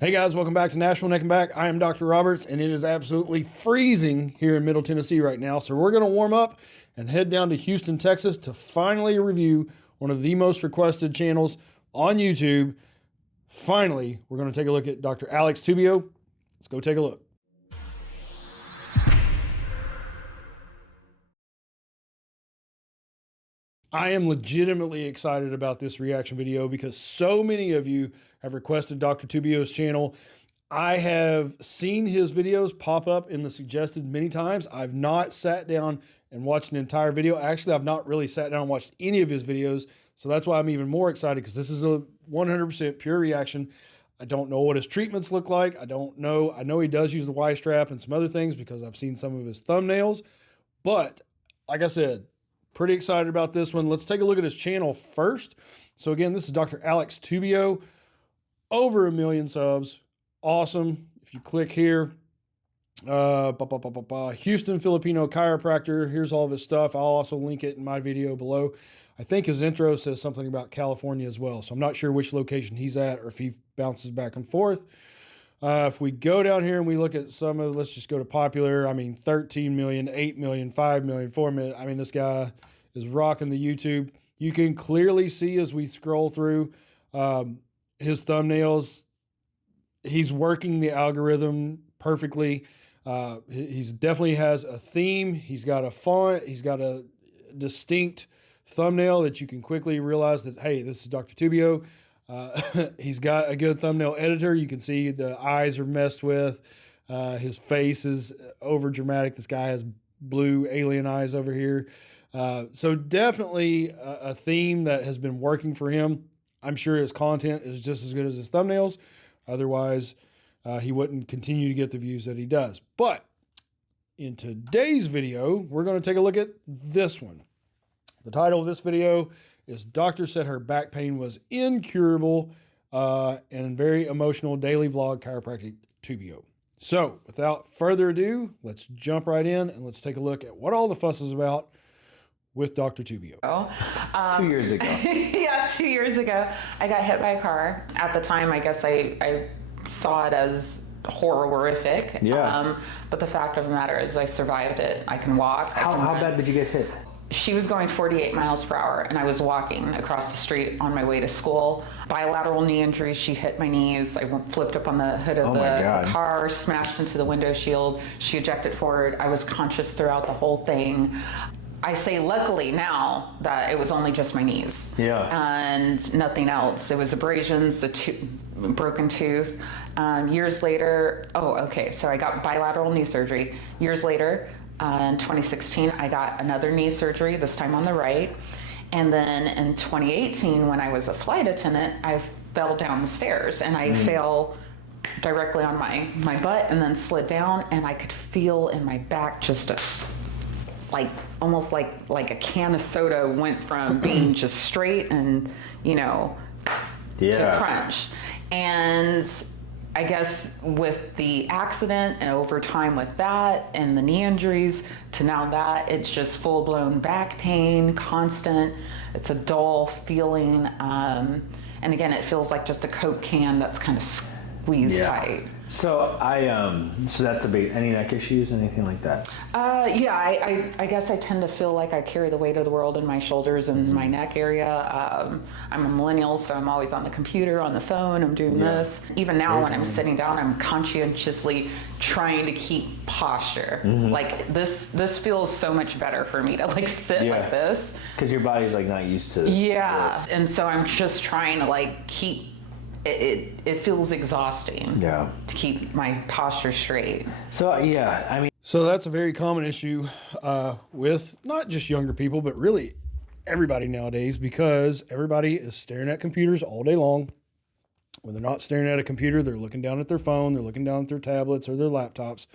Hey guys, welcome back to Nashville Neck and Back. I am Dr. Roberts, and it is absolutely freezing here in Middle Tennessee right now. So we're going to warm up and head down to Houston, Texas to finally review one of the most requested channels on YouTube. Finally, we're going to take a look at Dr. Alex Tubio. Let's go take a look. I am legitimately excited about this reaction video because so many of you have requested Dr. Tubio's channel. I have seen his videos pop up in the suggested many times. I've not sat down and watched an entire video. Actually, I've not really sat down and watched any of his videos. So that's why I'm even more excited, because this is a 100% pure reaction. I don't know what his treatments look like. I don't know. I know he does use the Y strap and some other things because I've seen some of his thumbnails. But like I said, pretty excited about this one. Let's take a look at his channel first. So again, this is Dr. Alex Tubio, over 1 million subs. Awesome. If you click here, Houston Filipino chiropractor. Here's all of his stuff. I'll also link it in my video below. I think his intro says something about California as well. So I'm not sure which location he's at or if he bounces back and forth. If we go down here and we look at some of, let's just go to popular. I mean, 13 million, 8 million, 5 million, 4 million. I mean, this guy is rocking the YouTube. You can clearly see as we scroll through his thumbnails, he's working the algorithm perfectly. He's definitely has a theme. He's got a font. He's got a distinct thumbnail that you can quickly realize that, hey, this is Dr. Tubio. He's got a good thumbnail editor. You can see the eyes are messed with. His face is over dramatic. This guy has blue alien eyes over here. So definitely a theme that has been working for him. I'm sure his content is just as good as his thumbnails. Otherwise, he wouldn't continue to get the views that he does. But in today's video, we're going to take a look at this one. The title of this video is Doctor Said Her Back Pain Was Incurable, and very emotional daily vlog chiropractic Tubio. So without further ado, let's jump right in and let's take a look at what all the fuss is about with Dr. Tubio. 2 years ago. Yeah, 2 years ago, I got hit by a car. At the time, I guess I saw it as horrific. Yeah. But the fact of the matter is I survived it. I can walk. How bad did you get hit? She was going 48 miles per hour, and I was walking across the street on my way to school. Bilateral knee injuries. She hit my knees. I flipped up on the hood of the car, smashed into the window shield. She ejected forward. I was conscious throughout the whole thing. I say luckily now that it was only just my knees. Yeah. And nothing else. It was abrasions, a broken tooth. Years later, so I got bilateral knee surgery. Years later, in 2016, I got another knee surgery, this time on the right. And then in 2018, when I was a flight attendant, I fell down the stairs and I fell directly on my butt and then slid down, and I could feel in my back just almost like a can of soda went from being just straight and, to crunch. And I guess with the accident and over time with that and the knee injuries to now that, it's just full-blown back pain, constant. It's a dull feeling. And again, it feels like just a Coke can that's kind of squeezed tight. So so that's a big, any neck issues, anything like that? I guess I tend to feel like I carry the weight of the world in my shoulders and my neck area. I'm a millennial, so I'm always on the computer, on the phone, I'm doing this. Even now when I'm sitting down, I'm conscientiously trying to keep posture. Like this feels so much better for me to sit like this. Because your body's not used to this. And so I'm just trying to keep, it feels exhausting to keep my posture straight. So I mean, So that's a very common issue with not just younger people, but really everybody nowadays, because everybody is staring at computers all day long. When they're not staring at a computer, they're looking down at their phone, they're looking down at their tablets or their laptops.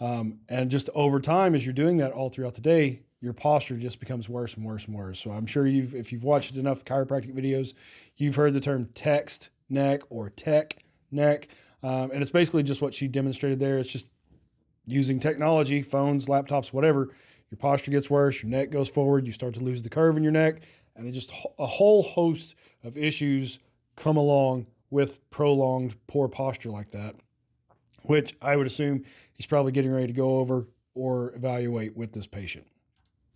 And just over time, as you're doing that all throughout the day, your posture just becomes worse and worse and worse. So I'm sure if you've watched enough chiropractic videos, you've heard the term text neck or tech neck. And it's basically just what she demonstrated there. It's just using technology, phones, laptops, whatever. Your posture gets worse, your neck goes forward, you start to lose the curve in your neck, and it just a whole host of issues come along with prolonged poor posture like that, which I would assume he's probably getting ready to go over or evaluate with this patient.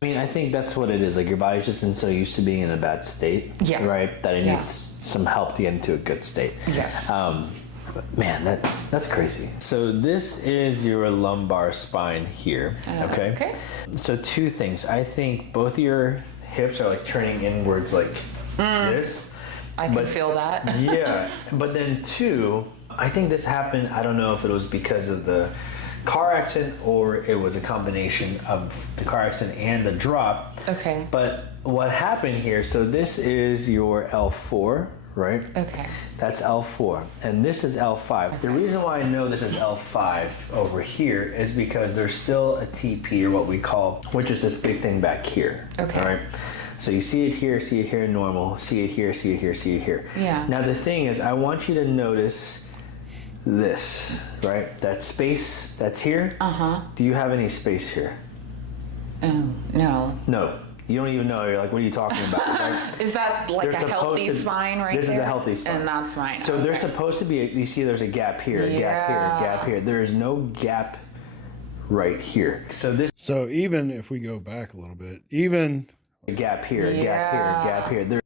I mean, I think that's what it is. Like, your body's just been so used to being in a bad state, right? That it needs some help to get into a good state. Yes. But man, that's crazy. So this is your lumbar spine here, okay? Okay. So two things. I think both of your hips are like turning inwards like this. I can feel that. Yeah, but then two, I think this happened, I don't know if it was because of the car accident or it was a combination of the car accident and the drop. Okay. But what happened here, so this is your L4, right? Okay. That's L4, and this is L5. Okay. The reason why I know this is L5 over here is because there's still a TP, or what we call, which is this big thing back here. Okay. All right. So you see it here, normal, see it here, see it here, see it here. Yeah. Now the thing is, I want you to notice this, right? That space that's here. Do you have any space here? No. No. You don't even know. You're like, what are you talking about? Right? Is that like a healthy spine right there? This is a healthy spine. And that's mine. So there's supposed to be, you see there's a gap here, a gap here, a gap here. There is no gap right here. So even if we go back a little bit, even a gap here, a gap here, a gap here.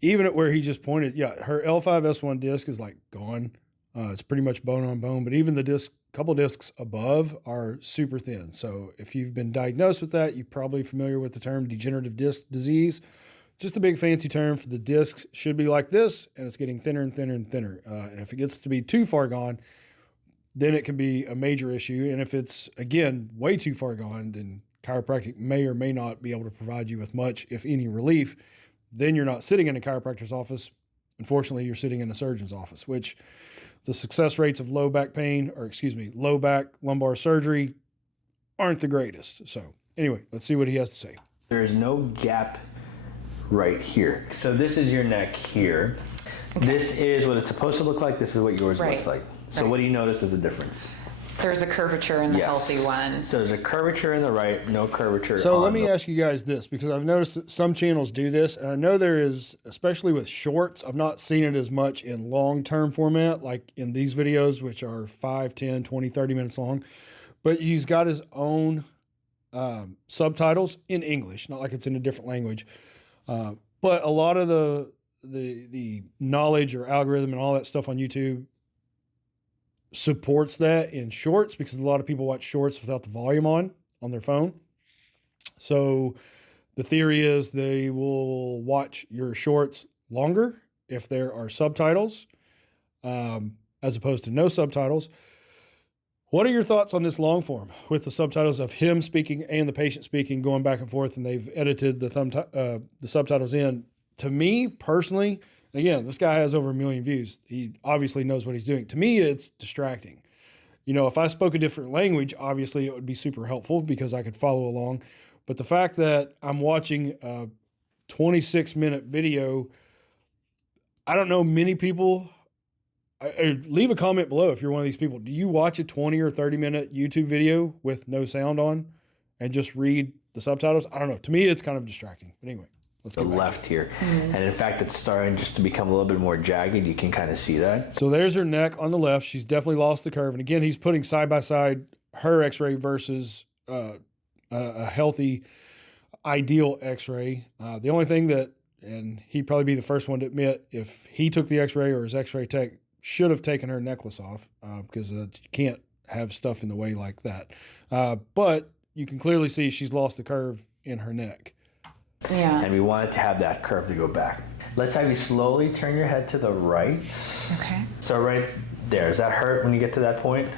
Even at where he just pointed, her L5-S1 disc is like gone. It's pretty much bone on bone, but even the couple discs above are super thin. So if you've been diagnosed with that, you're probably familiar with the term degenerative disc disease. Just a big fancy term for the discs should be like this, and it's getting thinner and thinner and thinner. And if it gets to be too far gone, then it can be a major issue. And if it's, again, way too far gone, then chiropractic may or may not be able to provide you with much, if any, relief. Then you're not sitting in a chiropractor's office. Unfortunately, you're sitting in a surgeon's office, which the success rates of low back lumbar surgery aren't the greatest. So anyway, let's see what he has to say. There's no gap right here. So this is your neck here. Okay. This is what it's supposed to look like. This is what yours looks like. So what do you notice is the difference? There's a curvature in the healthy one. So there's a curvature in the right, no curvature. So let me ask you guys this, because I've noticed that some channels do this, and I know there is, especially with shorts, I've not seen it as much in long-term format, like in these videos, which are 5, 10, 20, 30 minutes long. But he's got his own subtitles in English, not like it's in a different language. But a lot of the knowledge or algorithm and all that stuff on YouTube supports that in shorts, because a lot of people watch shorts without the volume on their phone. So the theory is they will watch your shorts longer if there are subtitles, as opposed to no subtitles. What are your thoughts on this long form with the subtitles of him speaking and the patient speaking, going back and forth, and they've edited the subtitles in? To me personally, again, this guy has over 1 million views. He obviously knows what he's doing. To me, it's distracting. You know, if I spoke a different language, obviously it would be super helpful because I could follow along. But the fact that I'm watching a 26-minute video, I don't know many people. Leave a comment below if you're one of these people. Do you watch a 20 or 30-minute YouTube video with no sound on and just read the subtitles? I don't know. To me, it's kind of distracting. But anyway. The left here. And in fact, it's starting just to become a little bit more jagged. You can kind of see that. So there's her neck on the left. She's definitely lost the curve. And again, he's putting side by side her x-ray versus a healthy, ideal x-ray. The only thing that, and he'd probably be the first one to admit, if he took the x-ray or his x-ray tech should have taken her necklace off, because you can't have stuff in the way like that. But you can clearly see she's lost the curve in her neck. Yeah. And we want it to have that curve to go back. Let's have you slowly turn your head to the right. Okay. So right there, does that hurt when you get to that point?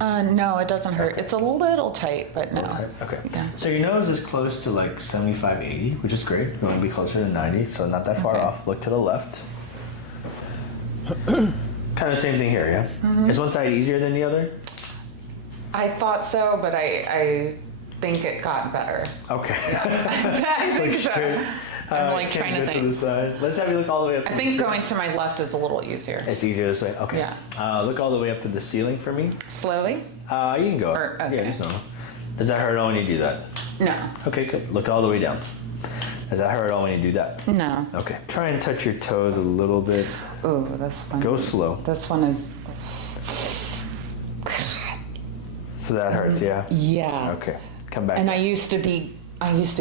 No, it doesn't hurt. Okay. It's a little tight, but no. Okay. Yeah. So your nose is close to like 75, 80, which is great. You want to be closer to 90, so not that far off. Look to the left. Kind of the same thing here, yeah? Mm-hmm. Is one side easier than the other? I thought so, but I think it got better. Okay. Yeah. I think so. I'm like trying to think. To the side. Let's have you look all the way up to I think going to my left is a little easier. It's easier this way? Okay. Yeah. Look all the way up to the ceiling for me. Slowly? You can go. Okay. Yeah, just normal. Does that hurt at all when you do that? No. Okay, good. Look all the way down. Does that hurt at all when you do that? No. Okay. Try and touch your toes a little bit. Oh, this one. Go slow. This one is. So that hurts, yeah? Yeah. Okay, come back. And I used to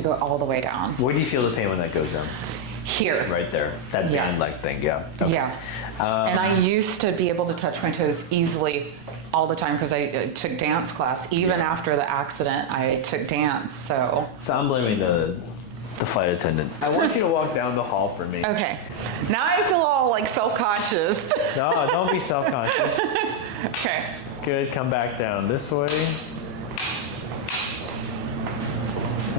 go all the way down. Where do you feel the pain when that goes down? Here. Right there. That Yeah. band-like thing, yeah. Okay. Yeah. And I used to be able to touch my toes easily all the time because I took dance class. Even after the accident, I took dance, so. So I'm blaming the flight attendant. I want you to walk down the hall for me. Okay. Now I feel all like self-conscious. No, don't be self-conscious. Okay. Good, come back down this way.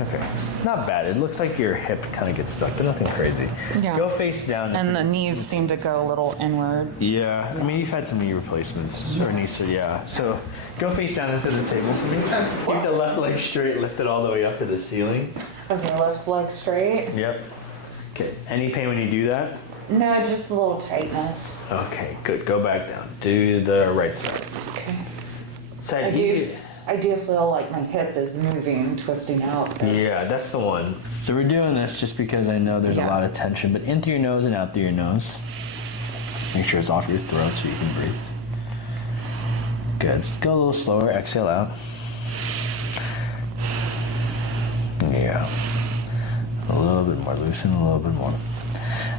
Okay, not bad. It looks like your hip kind of gets stuck, but nothing crazy. Yeah. Go face down. And the knees seem to go a little inward. Yeah, I mean, you've had some knee replacements, or knees, so yeah. So go face down into the table for me. Keep the left leg straight, lift it all the way up to the ceiling. Okay, left leg straight. Yep. Okay, any pain when you do that? No, just a little tightness. Okay, good. Go back down. Do the right side. Okay. Side I do feel like my hip is moving, twisting out. Yeah, that's the one. So we're doing this just because I know there's a lot of tension, but in through your nose and out through your nose. Make sure it's off your throat so you can breathe. Good. Go a little slower. Exhale out. Yeah. A little bit more. Loosen a little bit more.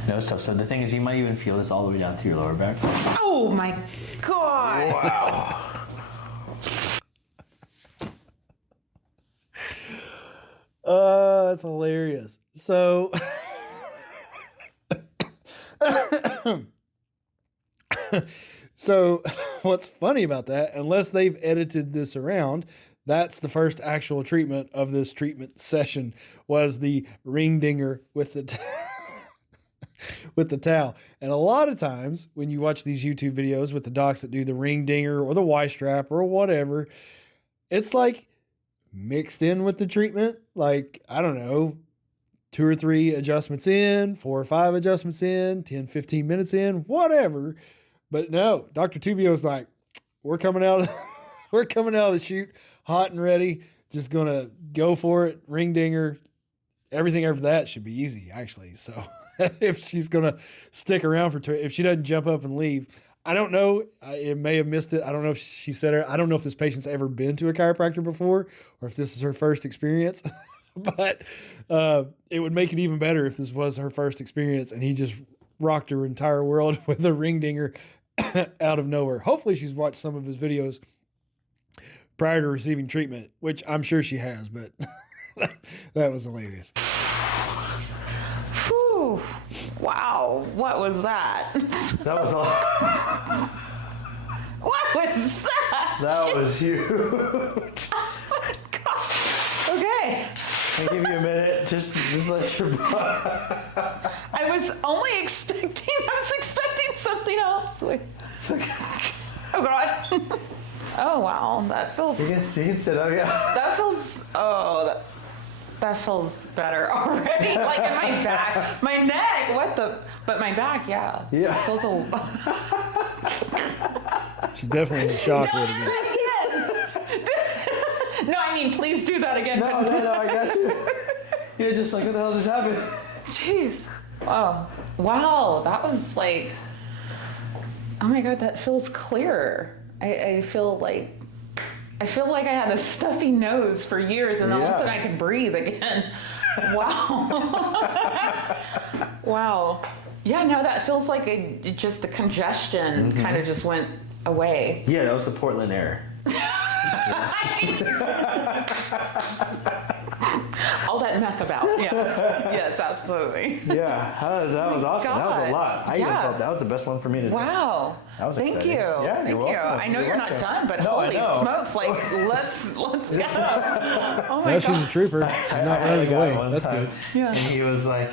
No stuff. So the thing is, you might even feel this all the way down to your lower back. Oh my God! Wow. That's hilarious. So, so what's funny about that, unless they've edited this around, that's the first actual treatment of this treatment session was the ring dinger with the with the towel. And a lot of times when you watch these YouTube videos with the docs that do the ring dinger or the Y strap or whatever, it's like mixed in with the treatment. Like, I don't know, 2 or 3 adjustments in, 4 or 5 adjustments in, 10, 15 minutes in, whatever. But no, Dr. Tubio's like, we're coming out of the chute hot and ready. Just going to go for it. Ring dinger. Everything after that should be easy, actually. So if she's going to stick around if she doesn't jump up and leave, I don't know. It may have missed it. I don't know if she said it. I don't know if this patient's ever been to a chiropractor before or if this is her first experience. But it would make it even better if this was her first experience and he just rocked her entire world with a ring dinger out of nowhere. Hopefully she's watched some of his videos prior to receiving treatment, which I'm sure she has, but that was hilarious. Whew. Wow, what was that? That was all. What was that? That was huge. Oh my God. Okay. I'll give you a minute. Just let your I was expecting something else. Wait. It's okay. Oh God. Oh wow, that feels. You can sit up, yeah. That feels. Oh, that feels better already. Like in my back, my neck. But my back, yeah. Yeah. It feels a. She's definitely in shock Don't with do it. that again. No, I mean, please do that again. No, I got you. You're just like, what the hell just happened? Jeez. Oh, wow. That was like. Oh my God, that feels clearer. I feel like I had a stuffy nose for years, and all of a sudden I could breathe again. Wow. Wow. Yeah, no, that feels like just the congestion kind of just went away. Yeah, that was the Portland air. All that meth about. Yes. Yes, absolutely. Yeah, that was awesome. God. That was a lot. I even Yeah. felt that was the best one for me to do. Wow. That was Thank exciting. you. Yeah, Thank you're you. welcome. I know you're not done, but No, I holy know. smokes, like let's go. Oh my No, God. she's a trooper. She's not running away. That's good. Yeah. And he was like,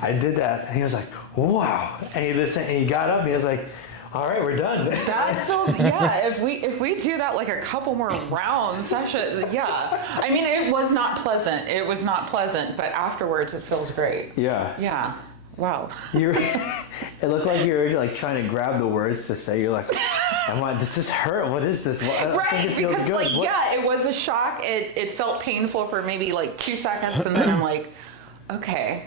I did that. And he was like, wow. And he got up and he was like, all right, we're done. That feels, yeah, if we do that like a couple more round session, yeah. I mean, it was not pleasant. It was not pleasant, but afterwards it feels great. Yeah. Yeah. Wow. It looked like you were like trying to grab the words to say. You're like, does this hurt? What is this? I don't Right, think it feels because good. like, yeah, it was a shock. It felt painful for maybe like 2 seconds, and then I'm like, okay,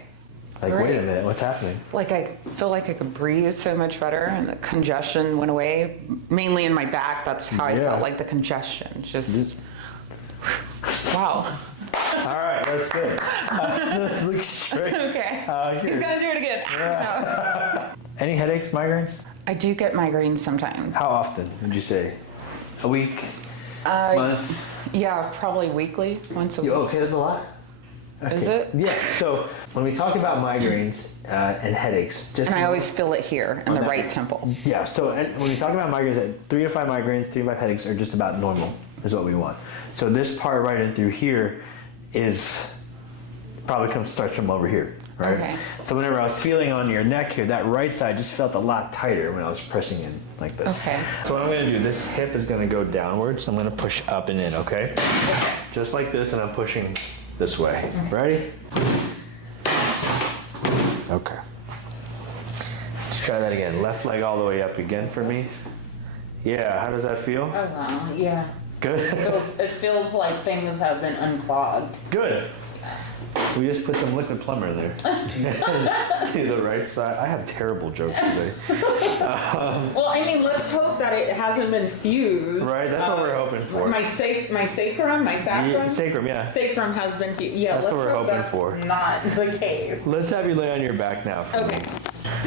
Like, wait a minute, what's happening? Like I feel like I could breathe so much better, and the congestion went away. Mainly in my back. That's how I felt, like the congestion. Just wow. All right, that's good. Let's look straight. Okay. He's gonna do it again. Any headaches, migraines? I do get migraines sometimes. How often would you say? A week? Month? Yeah, probably weekly, once a week. Okay, that's a lot. Okay. Is it? Yeah. So when we talk about migraines and headaches, and I always feel it here in the right temple. Yeah. So when we talk about migraines, 3 to 5 migraines, 3 to 5 headaches are just about normal, is what we want. So this part right in through here is probably starts from over here, right? Okay. So whenever I was feeling on your neck here, that right side just felt a lot tighter when I was pressing in like this. Okay. So what I'm gonna do, this hip is gonna go downward, so I'm gonna push up and in, okay? Just like this, and I'm pushing this way. Ready? Okay. Let's try that again. Left leg all the way up again for me. Yeah, how does that feel? Oh wow, yeah. Good? It feels like things have been unclogged. Good. We just put some liquid plumber in there. To the right side. I have terrible jokes today. Well, I mean, let's hope that it hasn't been fused. Right, that's what we're hoping for. My sacrum, Yeah, sacrum, yeah. Sacrum has been fused. Yeah, That's let's what we're hope hoping that's for. not the case. Let's have you lay on your back now. Okay.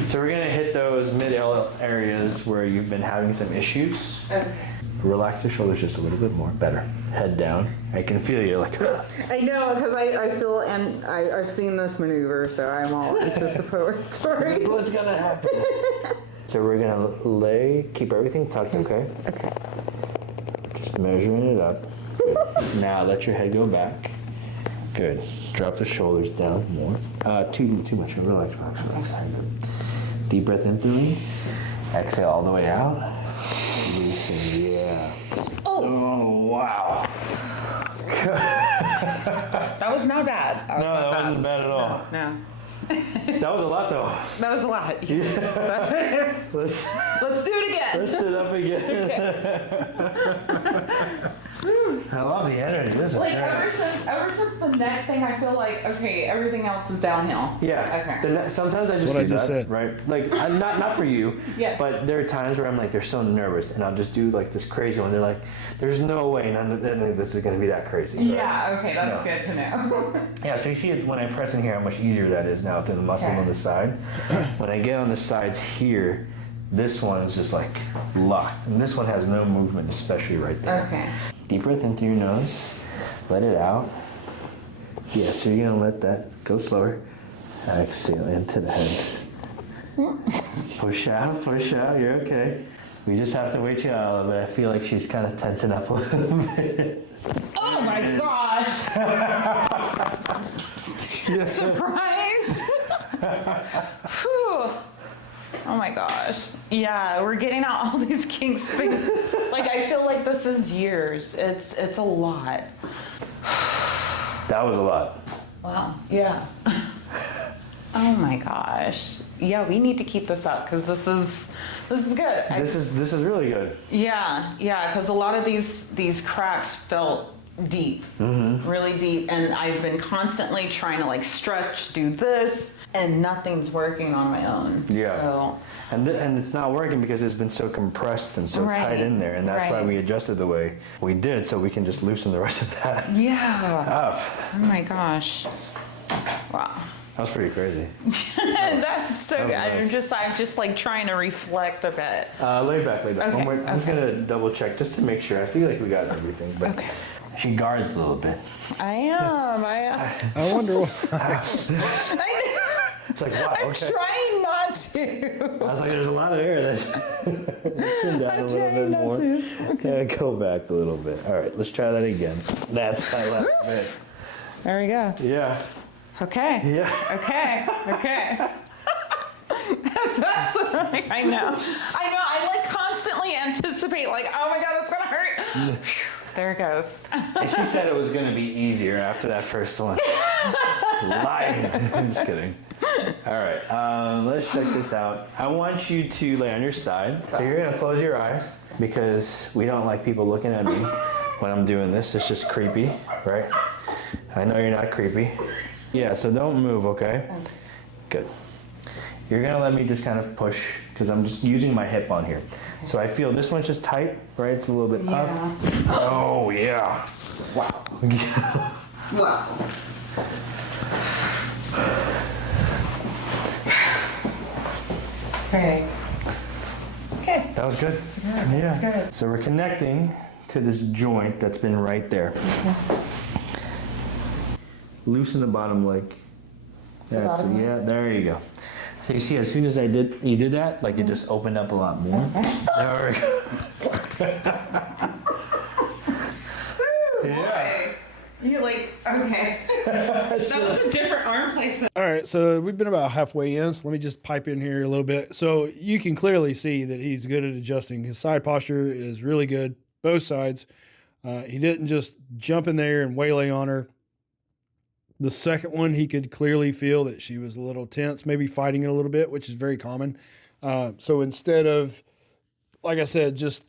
So we're gonna hit those mid-L areas where you've been having some issues. Okay. Relax your shoulders just a little bit more. Better. Head down. I can feel you like. I know, because I feel, and I've seen this maneuver, so I'm all anticipatory. What's gonna happen? So we're gonna keep everything tucked, okay? Okay. Just measuring it up. Good. Now let your head go back. Good. Drop the shoulders down more. Too much. Relax. Deep breath in through me. Exhale all the way out. Releasing, yeah. Oh, wow. That was not bad. No, that wasn't bad at all. No. That was a lot, though. That was a lot. Let's do it again. Let's sit up again. I love the energy. This is Like great. ever since the neck thing, I feel like okay, everything else is downhill. Yeah. Okay. Sometimes I just what do I just that, said. right? Like not for you. Yeah. But there are times where I'm like, they're so nervous, and I'll just do like this crazy one. They're like, there's no way none of this is going to be that crazy. Right? Yeah. Okay, that's good to know. Yeah. So you see it when I press in here, how much easier that is now through the muscle on the side. When I get on the sides here, this one is just like locked, and this one has no movement, especially right there. Okay. Deep breath in through your nose, let it out. Yeah, so you're gonna let that go slower. Exhale into the head. Push out, you're okay. We just have to wait you out a little bit. I feel like she's kind of tensing up a little bit. Oh my gosh! Surprise! Whew. Oh my gosh. Yeah, we're getting out all these kinks. Like I feel like this is years. It's a lot. That was a lot. Wow. Yeah. Oh my gosh. Yeah, we need to keep this up because this is good. This is really good. Yeah, because a lot of these cracks felt deep, really deep, and I've been constantly trying to like stretch, do this, and nothing's working on my own. Yeah. So, And it's not working because it's been so compressed and so tight in there, and that's why we adjusted the way we did, so we can just loosen the rest of that yeah. up. Oh my gosh. Wow. That was pretty crazy. That's so good. Nuts. I'm just like trying to reflect a bit. Lay back. Okay, One more. I'm just gonna double check just to make sure. I feel like we got everything, but Okay. she guards a little bit. I am. I wonder what. It's like, wow, I'm okay. trying not to. I was like, there's a lot of air that's chin down a little bit more. Okay, go back a little bit. All right, let's try that again. That's my last bit. There we go. Yeah. Okay. Yeah. Okay. That's I know. I like constantly anticipate like, oh my God, it's gonna hurt. There it goes. And she said it was gonna be easier after that first one. Lying. I'm just kidding. All right, let's check this out. I want you to lay on your side. So you're gonna close your eyes because we don't like people looking at me when I'm doing this. It's just creepy, right? I know you're not creepy. Yeah, so don't move, okay? Good. You're gonna let me just kind of push, because I'm just using my hip on here. So I feel this one's just tight, right? It's a little bit up. Oh, yeah. Wow. Wow. Okay. Okay. That was good. That's good. Yeah. That's good. So we're connecting to this joint that's been right there. Loosen the bottom leg. That's it. Yeah, there you go. So you see, as soon as you did that, like it just opened up a lot more. There we go. Yeah. You like, okay. That was a different arm placement. All right, so we've been about halfway in, so let me just pipe in here a little bit. So you can clearly see that he's good at adjusting. His side posture is really good, both sides. He didn't just jump in there and waylay on her. The second one, he could clearly feel that she was a little tense, maybe fighting it a little bit, which is very common. So instead of, like I said, just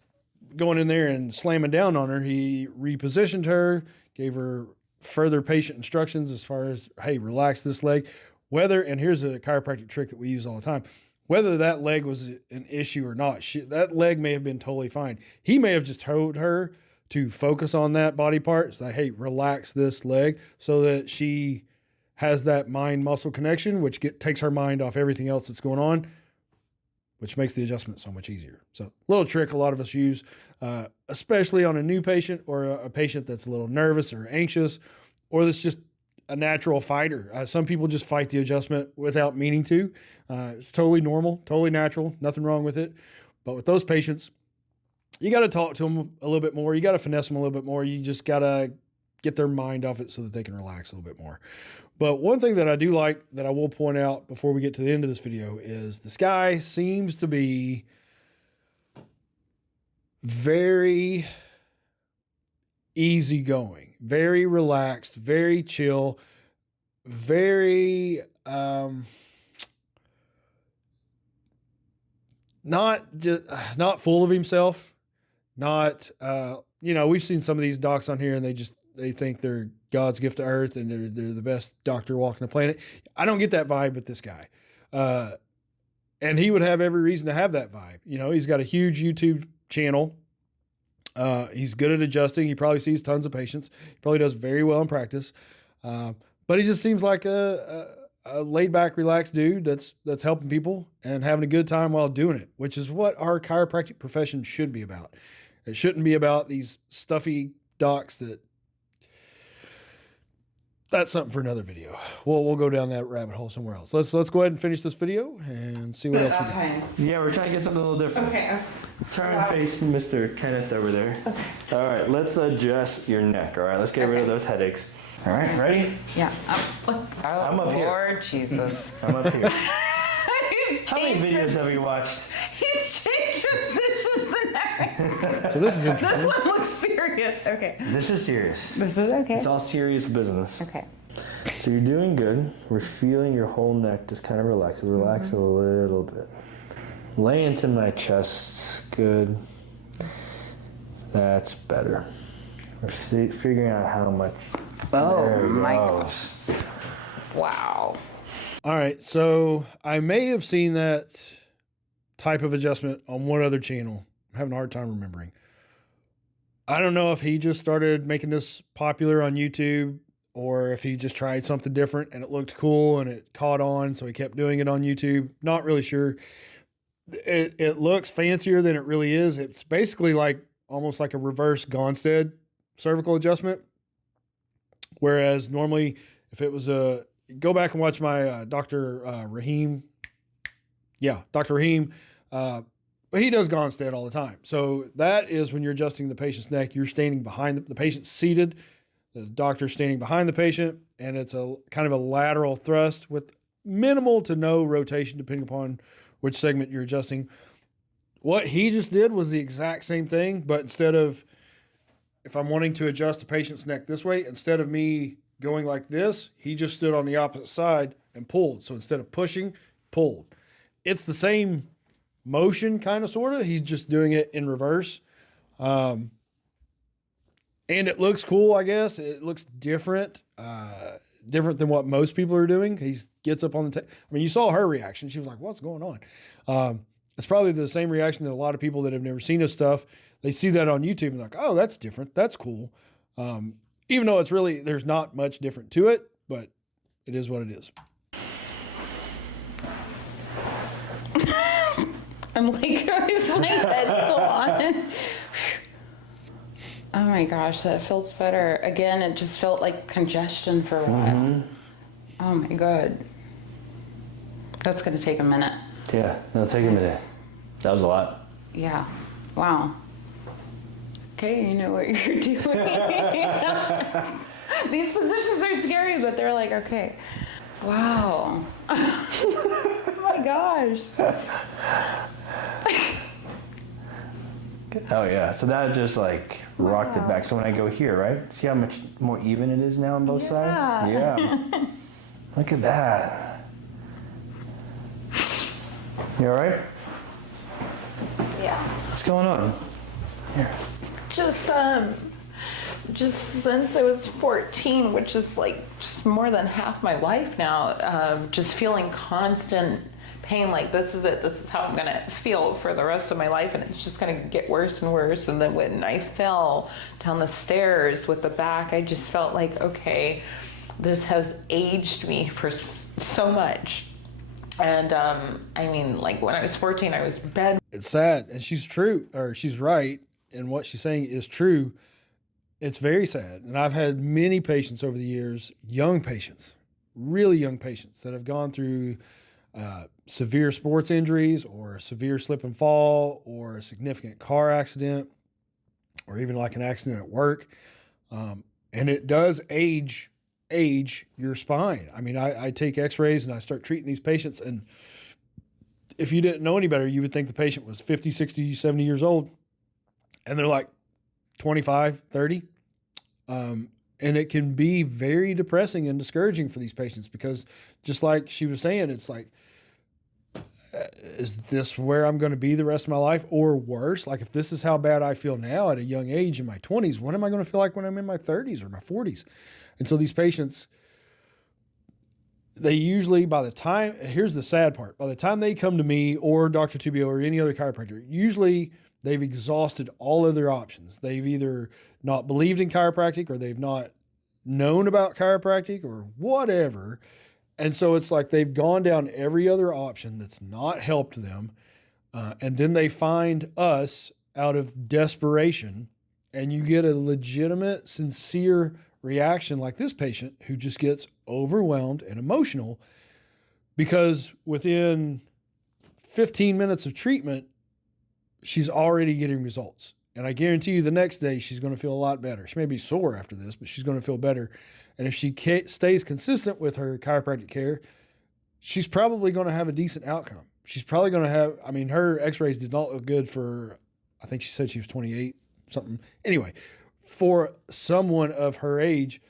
going in there and slamming down on her, he repositioned her, gave her further patient instructions as far as, hey, relax this leg. Whether, and here's a chiropractic trick that we use all the time, whether that leg was an issue or not, that leg may have been totally fine. He may have just told her to focus on that body part. It's like, hey, relax this leg, so that she has that mind-muscle connection, which takes her mind off everything else that's going on, which makes the adjustment so much easier. So little trick a lot of us use, especially on a new patient or a patient that's a little nervous or anxious, or that's just a natural fighter. Some people just fight the adjustment without meaning to. It's totally normal, totally natural, nothing wrong with it. But with those patients, you got to talk to them a little bit more. You got to finesse them a little bit more. You just got to get their mind off it so that they can relax a little bit more. But one thing that I do like that I will point out before we get to the end of this video is this guy seems to be very easygoing, very relaxed, very chill, very not full of himself. Not, we've seen some of these docs on here and they think they're God's gift to earth and they're the best doctor walking the planet. I don't get that vibe with this guy. And he would have every reason to have that vibe. He's got a huge YouTube channel. He's good at adjusting. He probably sees tons of patients. He probably does very well in practice. But he just seems like a laid back, relaxed dude that's helping people and having a good time while doing it, which is what our chiropractic profession should be about. It shouldn't be about these stuffy docs that's something for another video. We'll go down that rabbit hole somewhere else. Let's go ahead and finish this video and see what else we got. Yeah, we're trying to get something a little different. Okay. Turn and face Mr. Kenneth over there. Okay. All right, let's adjust your neck. All right, let's get rid of those headaches. All right, ready? Yeah. I'm up here. Lord Jesus. I'm up here. How many videos have we watched? He's changed positions and everything. So this is interesting. This one looks serious. Okay. This is serious. This is okay. It's all serious business. Okay. So you're doing good. We're feeling your whole neck just kind of relax. Relax a little bit. Lay into my chest. Good. That's better. We're figuring out how much. Oh my gosh. Wow. All right, so I may have seen that type of adjustment on one other channel. I'm having a hard time remembering. I don't know if he just started making this popular on YouTube or if he just tried something different and it looked cool and it caught on, so he kept doing it on YouTube. Not really sure. It looks fancier than it really is. It's basically like almost like a reverse Gonstead cervical adjustment. Whereas normally if it was go back and watch my Dr. Rahim. Yeah, Dr. Rahim. He does Gonstead all the time. So that is when you're adjusting the patient's neck, you're standing behind the patient's seated, the doctor's standing behind the patient, and it's a kind of a lateral thrust with minimal to no rotation depending upon which segment you're adjusting. What he just did was the exact same thing, but instead of, if I'm wanting to adjust the patient's neck this way, instead of me going like this, he just stood on the opposite side and pulled. So instead of pushing, pulled. It's the same motion, kind of, sort of. He's just doing it in reverse. And it looks cool, I guess. It looks different. different than what most people are doing. He gets up on the I mean, you saw her reaction. She was like, what's going on? It's probably the same reaction that a lot of people that have never seen his stuff, they see that on YouTube and they're like, oh, that's different. That's cool. Even though it's really, there's not much different to it, but it is what it is. I'm like, is my head still on? Oh my gosh, that feels better. Again, it just felt like congestion for a while. Oh my God. That's gonna take a minute. Yeah, it'll take a minute. That was a lot. Yeah. Wow. Okay, you know what you're doing. These positions are scary, but they're like, okay. Wow. Oh my gosh. Oh yeah, so that just like rocked it back. So when I go here, right? See how much more even it is now on both sides? Yeah. Look at that. You all right? Yeah. What's going on? Here. Just since I was 14, which is like just more than half my life now, just feeling constant pain, like this is it, this is how I'm gonna feel for the rest of my life, and it's just gonna get worse and worse. And then when I fell down the stairs with the back, I just felt like, okay, this has aged me for so much. And I mean, like when I was 14, I was bedbound. It's sad, and she's right, and what she's saying is true. It's very sad, and I've had many patients over the years, young patients, really young patients that have gone through severe sports injuries or a severe slip and fall or a significant car accident or even like an accident at work. And it does age your spine. I mean, I take x-rays and I start treating these patients, and if you didn't know any better, you would think the patient was 50, 60, 70 years old, and they're like 25, 30. And it can be very depressing and discouraging for these patients because just like she was saying, it's like, is this where I'm going to be the rest of my life or worse? Like if this is how bad I feel now at a young age in my 20s, what am I going to feel like when I'm in my 30s or my 40s? And so these patients, they usually, here's the sad part, by the time they come to me or Dr. Tubio or any other chiropractor, usually they've exhausted all of their options. They've either not believed in chiropractic or they've not known about chiropractic or whatever. And so it's like they've gone down every other option that's not helped them. And then they find us out of desperation, and you get a legitimate, sincere reaction like this patient who just gets overwhelmed and emotional because within 15 minutes of treatment, she's already getting results. And I guarantee you the next day, she's going to feel a lot better. She may be sore after this, but she's going to feel better. And if she stays consistent with her chiropractic care, she's probably going to have a decent outcome. She's probably going to have, I mean, her x-rays did not look good for, I think she said she was 28, something. Anyway, for someone of her age,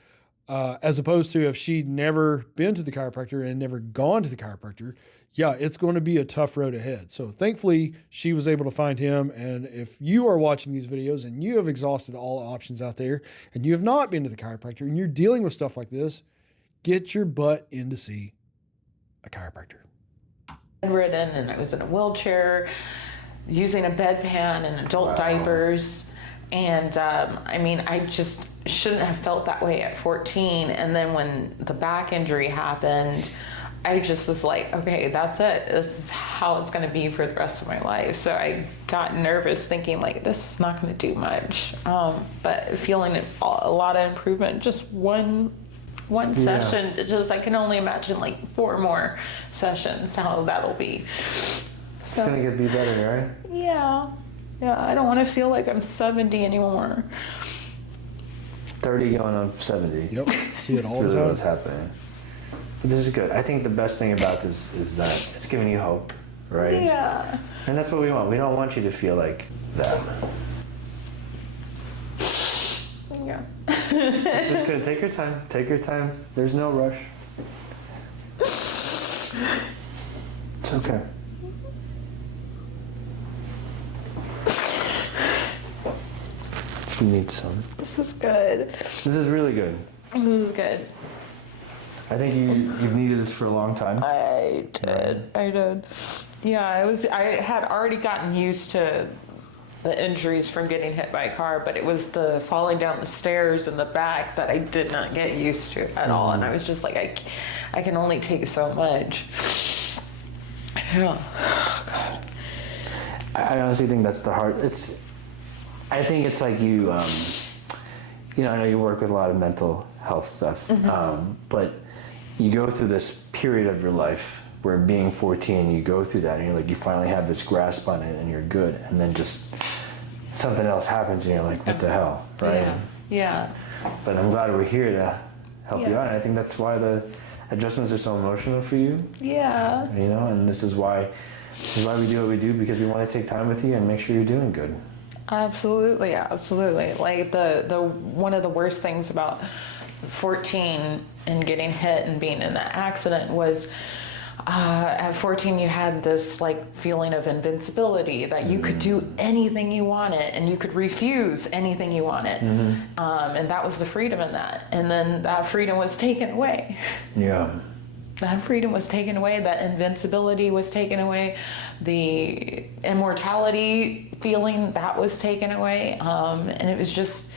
as opposed to if she'd never been to the chiropractor and never gone to the chiropractor, yeah, it's going to be a tough road ahead. So thankfully, she was able to find him. And if you are watching these videos and you have exhausted all options out there and you have not been to the chiropractor and you're dealing with stuff like this, get your butt in to see a chiropractor. Bedridden, and I was in a wheelchair, using a bedpan and adult diapers. And I mean, I just shouldn't have felt that way at 14. And then when the back injury happened, I just was like, okay, that's it. This is how it's going to be for the rest of my life. So I got nervous thinking like, this is not going to do much. But feeling a lot of improvement, just one session, just I can only imagine like 4 more sessions, how that'll be. It's going to be better, right? Yeah. Yeah, I don't want to feel like I'm 70 anymore. 30 going on 70. Yep, see it all That's the really time. what's happening. But this is good. I think the best thing about this is that it's giving you hope, right? Yeah. And that's what we want. We don't want you to feel like that. Yeah. This is good. Take your time. Take your time. There's no rush. It's okay. You need some. This is good. This is really good. This is good. I think you've needed this for a long time. I did. Yeah, I had already gotten used to the injuries from getting hit by a car, but it was the falling down the stairs in the back that I did not get used to at all. And I was just like, I can only take so much. Yeah. Oh, God. I honestly think that's the hard. I think it's like you. I know you work with a lot of mental health stuff, but you go through this period of your life where being 14, you go through that, and you're like, you finally have this grasp on it, and you're good, and then just something else happens, and you're like, what the hell, right? Yeah. But I'm glad we're here to help you out, and I think that's why the adjustments are so emotional for you. Yeah. And this is why we do what we do, because we want to take time with you and make sure you're doing good. Absolutely. Like the one of the worst things about 14 and getting hit and being in that accident was at 14 you had this like feeling of invincibility, that you could do anything you wanted and you could refuse anything you wanted, and that was the freedom in that. And then that freedom was taken away. Yeah. That freedom was taken away, that invincibility was taken away, the immortality feeling, that was taken away, and it was just,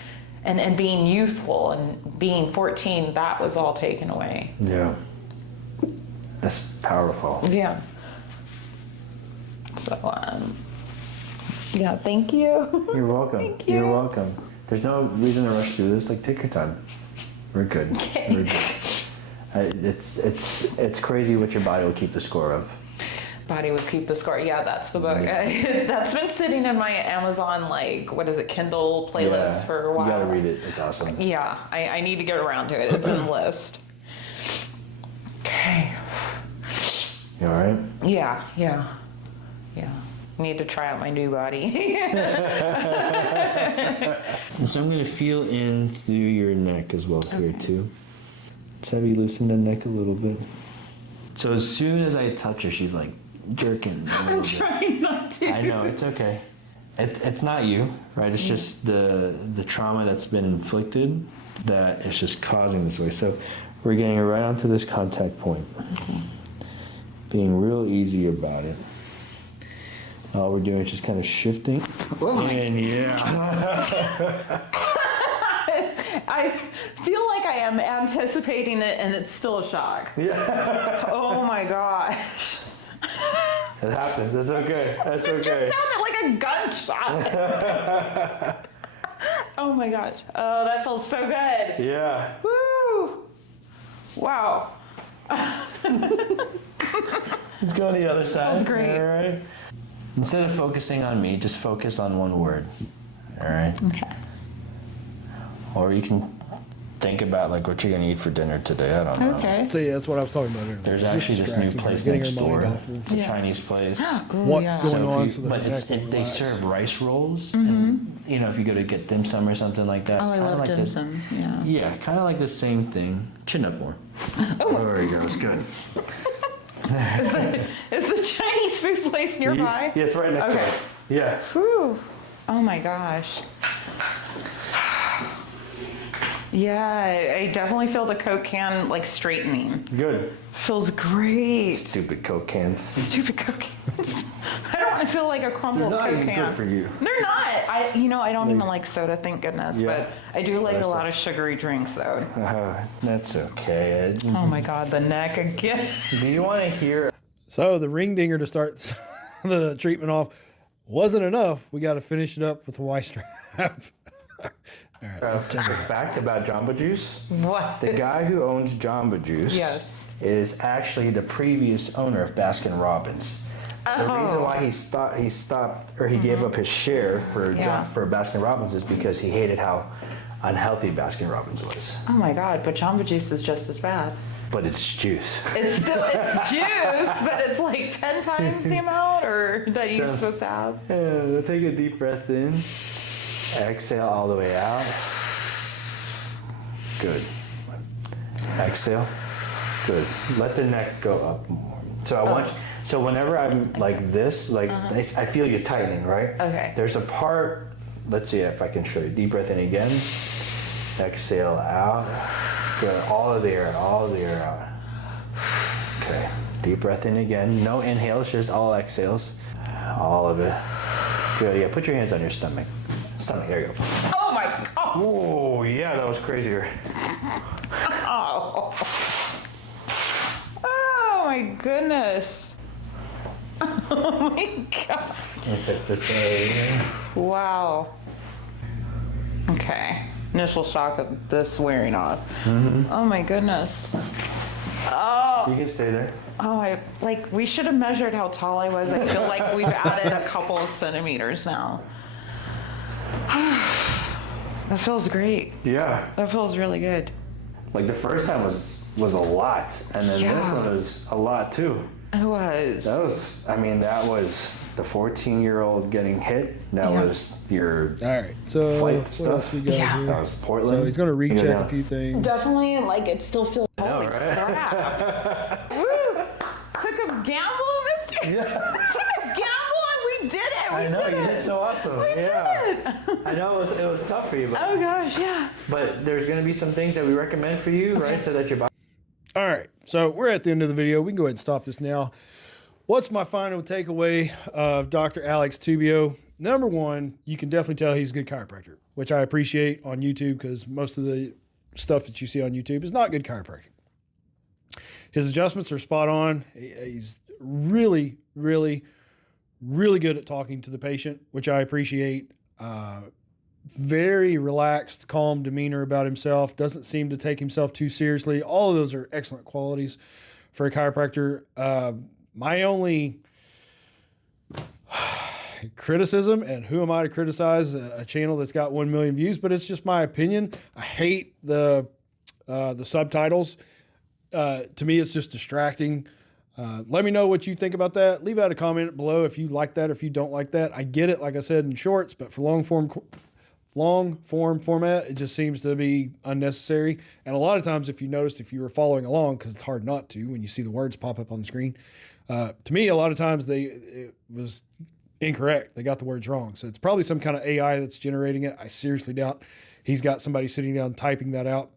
and being youthful and being 14, that was all taken away. Yeah. That's powerful. Yeah. So, yeah, thank you. You're welcome. Thank you. You're welcome. There's no reason to rush through this. Like, take your time. We're good. Okay. We're good. It's crazy what your body will keep the score of. Body Will Keep the Score. Yeah, that's the book. That's been sitting in my Amazon, Kindle playlist for a while. You gotta read it. It's awesome. Yeah, I need to get around to it. It's in the list. Okay. You all right? Yeah. Need to try out my new body. And so I'm gonna feel in through your neck as well here too. Let's have you loosen the neck a little bit. So as soon as I touch her, she's like jerking. I'm trying not to. I know, it's okay. It's not you, right? It's just the trauma that's been inflicted that is just causing this way. So we're getting right onto this contact point. Being real easy about it. All we're doing is just kind of shifting. And I feel like I am anticipating it and it's still a shock. Yeah. Oh my gosh. It happened. That's okay. That's It okay. just sounded like a gunshot. Oh my gosh. Oh, that feels so good. Yeah. Woo. Wow. Let's go on the other side. That was great. All right. Instead of focusing on me, just focus on one word. All right. Okay. Or you can think about what you're gonna eat for dinner today. I don't know. Okay. See, that's what I was talking about earlier. There's Just actually this new distracting her, place getting next her mind door. off of It's a Chinese place. what's going on. So So that her neck will they relax. serve rice rolls, and if you go to get dim sum or something like that. Oh, I love dim sum. Yeah. Yeah, kind of like the same thing. Chin up more. There you go. It's good. Is the Chinese food place nearby? Yeah, it's right next door. Yeah. Whew. Oh my gosh. Yeah, I definitely feel the Coke can straightening. Good. Feels great. Stupid Coke cans. Stupid Coke cans. I don't want to feel like a crumpled They're not Coke even can. good for you. They're not. I don't even like soda, thank goodness. Yeah. But I do like There's a lot of sugary drinks though. That's okay. Oh my God, the neck again. Do you want to hear? So the ring dinger to start the treatment off wasn't enough. We got to finish it up with the Y strap. All right, let's check A it out. fact about Jamba Juice. What? The guy who owns Jamba Juice Yes. is actually the previous owner of Baskin Robbins. The reason why he stopped or he gave up his share for Yeah. for Baskin Robbins is because he hated how unhealthy Baskin Robbins was. Oh my God, but Jamba Juice is just as bad. But it's juice. It's still juice, but it's 10 times the amount that you're Sounds- supposed to have. Yeah, take a deep breath in. Exhale all the way out. Good. Exhale. Good. Let the neck go up more. So I want. So whenever I'm like this, I feel you tightening, right? Okay. There's a part. Let's see if I can show you. Deep breath in again. Exhale out. Good. All of the air out. Okay. Deep breath in again. No inhales, just all exhales. All of it. Good. Yeah, put your hands on your stomach. There you go. Oh my God. Oh, yeah, that was crazier. Oh. Oh my goodness. Oh my God. Let's take this area. Wow. Okay. Initial shock of this wearing off. Oh my goodness. Oh. You can stay there. Oh, we should have measured how tall I was. I feel like we've added a couple of centimeters now. That feels great. Yeah. That feels really good. Like the first time was a lot, and then this one was a lot too. It was. That was the 14-year-old getting hit. That was your All right. So flight what stuff. else we got here? That was Portland. So he's going to recheck a few things. Definitely, like, it still feels. Holy crap. Woo! Took a gamble, mister? Took a gamble and we did it. I know, you did so awesome. We did it. I know it was tough for you, but, Oh gosh, yeah. but there's going to be some things that we recommend for you, right? So that your body. All right. So we're at the end of the video. We can go ahead and stop this now. What's my final takeaway of Dr. Alex Tubio? Number one, you can definitely tell he's a good chiropractor, which I appreciate on YouTube because most of the stuff that you see on YouTube is not good chiropractic. His adjustments are spot on. He's really, really, really good at talking to the patient, which I appreciate. Very relaxed, calm demeanor about himself. Doesn't seem to take himself too seriously. All of those are excellent qualities for a chiropractor. My only criticism, and who am I to criticize a channel that's got 1 million views, but it's just my opinion. I hate the subtitles. To me, it's just distracting. Let me know what you think about that. Leave out a comment below if you like that or if you don't like that. I get it, like I said, in shorts, but for long form format, it just seems to be unnecessary. And a lot of times, if you noticed, if you were following along, because it's hard not to when you see the words pop up on the screen, to me, a lot of times it was incorrect. They got the words wrong. So it's probably some kind of AI that's generating it. I seriously doubt he's got somebody sitting down typing that out.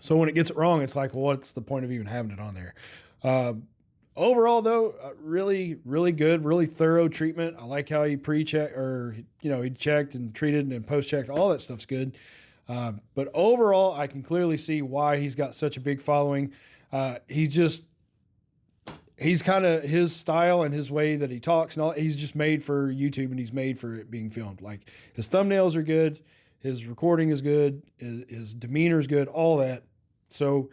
So when it gets it wrong, it's like, well, what's the point of even having it on there? Overall, though, really, really good, really thorough treatment. I like how he pre-checked, or, he checked and treated and post-checked. All that stuff's good. But overall, I can clearly see why he's got such a big following. He's kind of, his style and his way that he talks and all, he's just made for YouTube and he's made for it being filmed. Like, his thumbnails are good. His recording is good. His demeanor is good, all that. So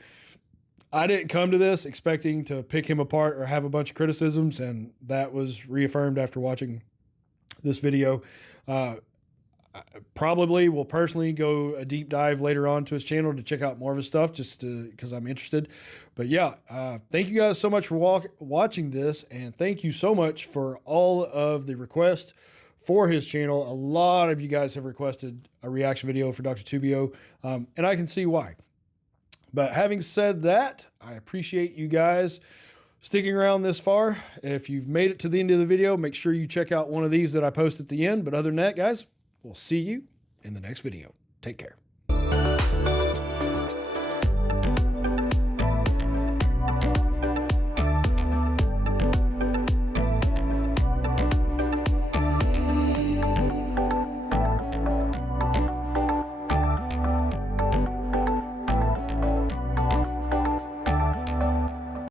I didn't come to this expecting to pick him apart or have a bunch of criticisms, and that was reaffirmed after watching this video. I probably will personally go a deep dive later on to his channel to check out more of his stuff just because I'm interested. But yeah, thank you guys so much for watching this, and thank you so much for all of the requests for his channel. A lot of you guys have requested a reaction video for Dr. Tubio, and I can see why. But having said that, I appreciate you guys sticking around this far. If you've made it to the end of the video, make sure you check out one of these that I post at the end. But other than that, guys, we'll see you in the next video. Take care.